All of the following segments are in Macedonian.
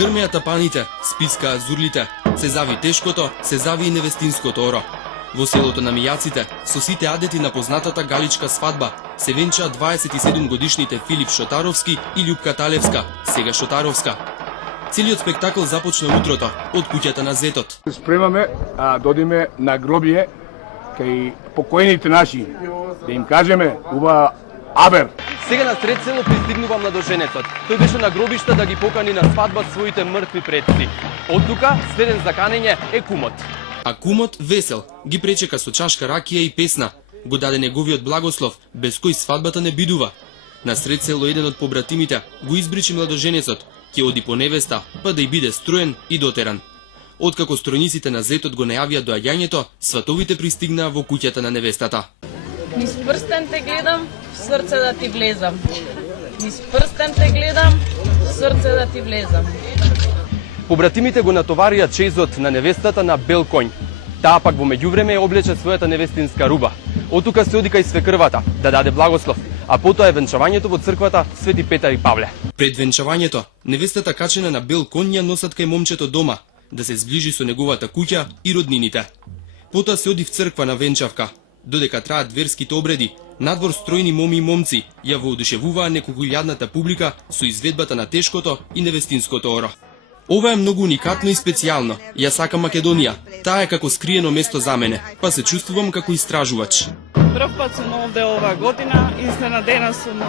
Грмеа тапаните, списка азурлите, се зави тешкото, се зави и невестинското оро. Во селото на Мијаците, со сите адети на познатата галичка свадба, се венчаа 27 годишните Филип Шотаровски и Љупка Талевска, сега Шотаровска. Целиот спектакл започна утрото, од куќата на зетот. Спремаме да одиме на гробие кај покоените наши, да им кажеме уба абер. Сега на сред село пристигнува младоженецот. Тој беше на гробишта да ги покани на свадба своите мртви предци. Од тука, следен за канење е кумот. А кумот весел, ги пречека со чашка ракија и песна. Го даде неговиот благослов, без кој свадбата не бидува. На сред село еден од побратимите го избричи младоженецот, ќе оди по невеста, па да и биде строен и дотеран. Откако стројниците на зетот го најавија доаѓањето, сватовите пристигнаа во куќата на невестата. Низ прстен те гледам, в срце да ти влезам. Низ прстен те гледам, в срце да ти влезам. Побратимите го натоварија чезот на невестата на бел конј. Таа пак во меѓувреме облече својата невестинска руба. Оттука се оди кај свекрвата да даде благослов, а потоа е венчавањето во црквата Свети Петар и Павле. Пред венчавањето, невестата качена на бел конј ја носат кај момчето дома, да се зближи со неговата куќа и роднините. Потоа се оди в црква на венчавка. Додека траат верските обреди, надвор стројни моми и момци ја воодушевуваа неколку илјадната публика со изведбата на тешкото и невестинското оро. Ова е многу уникатно и специјално. Ја сакам Македонија. Таа е како скриено место за мене, па се чувствувам како истражувач. Прв пат сум овде оваа година, изненадена сум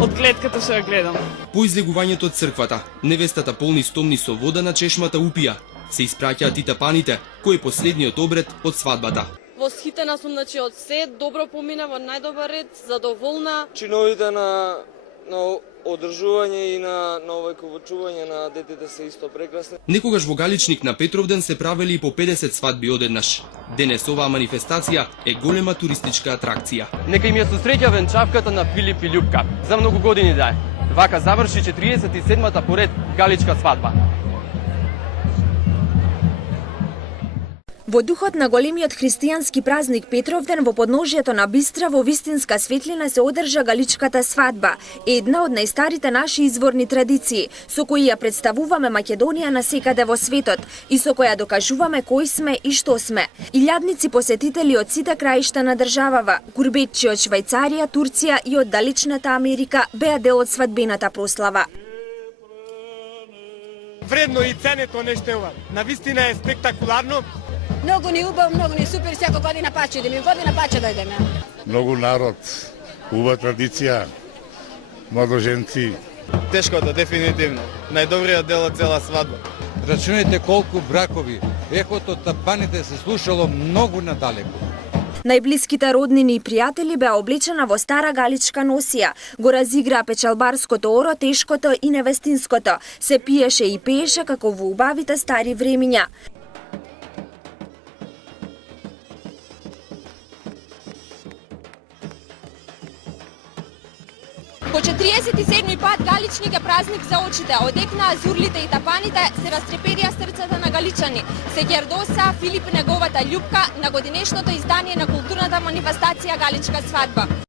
од гледката што ја гледам. По излегувањето од црквата, невестата полни стомни со вода на чешмата упија. Се испраќаат и тапаните, кој е последниот обред од свадбата. Восхитена сум, значи од се добро помина во најдобар ред, задоволна. Чиновите на одржување и на овојковочување на детете се исто прекрасни. Некогаш во Галичник на Петровден се правели и по 50 свадби одеднаш. Денес оваа манифестација е голема туристичка атракција. Нека им ја сосреќа венчавката на Филип и Љупка. За многу години да е. Вака заврши 47-та поред галичка свадба. Во духот на големиот христијански празник Петровден во подножјето на Бистра во вистинска светлина се одржа галичката свадба, една од најстарите наши изворни традиции, со кои ја представуваме Македонија насекаде во светот и со која докажуваме кои сме и што сме. Илјадници посетители од сите краишта на државава, гурбетчи од Швајцарија, Турција и од далечната Америка беа дел од свадбената прослава. Вредно и ценето нешто е ова. Навистина е спектакуларно. Многу ни убав, многу ни супер, секоја година паче идеме, година паче дојдеме. Многу народ, убава традиција, младоженци. Тешкото, дефинитивно. Најдобриот дел од цела свадба. Рачунете колку бракови, ехото од тапаните се слушало многу надалеку. Најблиските роднини и пријатели беа облечена во стара галичка носија. Го разиграа печалбарското оро, тешкото и невестинското. Се пиеше и пееше како во убавите стари времиња. По 47 пат Галичник е празник за очите, одекнаа азурлите и тапаните, се растрепедија срцата на галичани. Се гердоса Филип и неговата Љупка на годинешното издание на културната манифестација Галичка свадба.